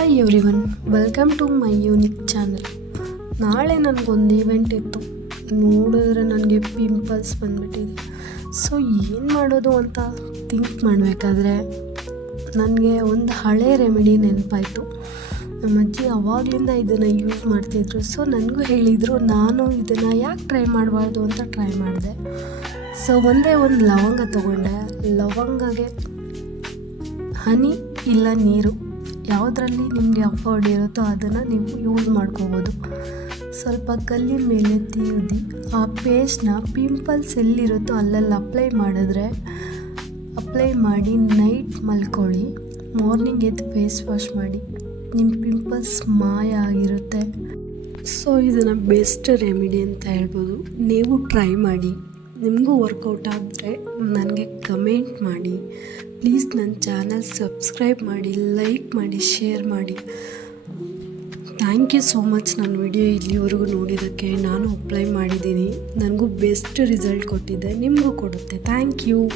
Hi everyone welcome to my unique channel ನಾಳೆ ನನಗೊಂದು event ಇತ್ತು. ನೋಡಿದ್ರೆ ನನಗೆ ಪಿಂಪಲ್ಸ್ ಬಂದುಬಿಟ್ಟಿದೆ. ಸೊ ಏನು ಮಾಡೋದು ಅಂತ ಥಿಂಕ್ ಮಾಡಬೇಕಾದ್ರೆ, ನನಗೆ ಒಂದು ಹಳೆ ರೆಮಿಡಿ ನೆನಪಾಯಿತು. ನಮ್ಮ ಅಜ್ಜಿ ಅವಾಗಲಿಂದ ಇದನ್ನು ಯೂಸ್ ಮಾಡ್ತಿದ್ರು. ಸೊ ನನಗೂ ಹೇಳಿದರು, ನಾನು ಇದನ್ನು ಯಾಕೆ ಟ್ರೈ ಮಾಡಬಾರ್ದು ಅಂತ ಟ್ರೈ ಮಾಡಿದೆ. ಸೊ ಒಂದೇ ಒಂದು ಲವಂಗ ತೊಗೊಂಡೆ. ಲವಂಗಗೆ ಹನಿ ಇಲ್ಲ ನೀರು. ಯಾವುದರಲ್ಲಿ ನಿಮಗೆ ಅಫೋರ್ಡ್ ಇರುತ್ತೋ ಅದನ್ನು ನೀವು ಯೂಸ್ ಮಾಡ್ಕೋಬೋದು. ಸ್ವಲ್ಪ ಕಲ್ಲಿನ ಮೇಲೆ ತೀದಿ ಆ ಪೇಸ್ಟ್ನ ಪಿಂಪಲ್ಸ್ ಎಲ್ಲಿರುತ್ತೋ ಅಲ್ಲಲ್ಲಿ ಅಪ್ಲೈ ಮಾಡಿದ್ರೆ ಅಪ್ಲೈ ಮಾಡಿ ನೈಟ್ ಮಲ್ಕೊಳ್ಳಿ. ಮಾರ್ನಿಂಗ್ ಎದ್ದು ಫೇಸ್ ವಾಶ್ ಮಾಡಿ. ನಿಮ್ಮ ಪಿಂಪಲ್ಸ್ ಮಾಯ ಆಗಿರುತ್ತೆ. ಸೊ ಇದನ್ನು ಬೆಸ್ಟ್ ರೆಮಿಡಿ ಅಂತ ಹೇಳ್ಬೋದು. ನೀವು ಟ್ರೈ ಮಾಡಿ. ನಿಮಗೂ ವರ್ಕೌಟ್ ಆದರೆ ನನಗೆ ಕಮೆಂಟ್ ಮಾಡಿ. ಪ್ಲೀಸ್ ನನ್ನ ಚಾನಲ್ ಸಬ್ಸ್ಕ್ರೈಬ್ ಮಾಡಿ, ಲೈಕ್ ಮಾಡಿ, ಶೇರ್ ಮಾಡಿ. ಥ್ಯಾಂಕ್ ಯು ಸೋ ಮಚ್ ನನ್ನ ವಿಡಿಯೋ ಇಲ್ಲಿವರೆಗೂ ನೋಡಿದ್ದಕ್ಕೆ. ನಾನು ಅಪ್ಲೈ ಮಾಡಿದ್ದೀನಿ. ನನಗೂ ಬೆಸ್ಟ್ ರಿಸಲ್ಟ್ ಕೊಟ್ಟಿದ್ದೆ. ನಿಮಗೂ ಕೊಡುತ್ತೆ. Thank you.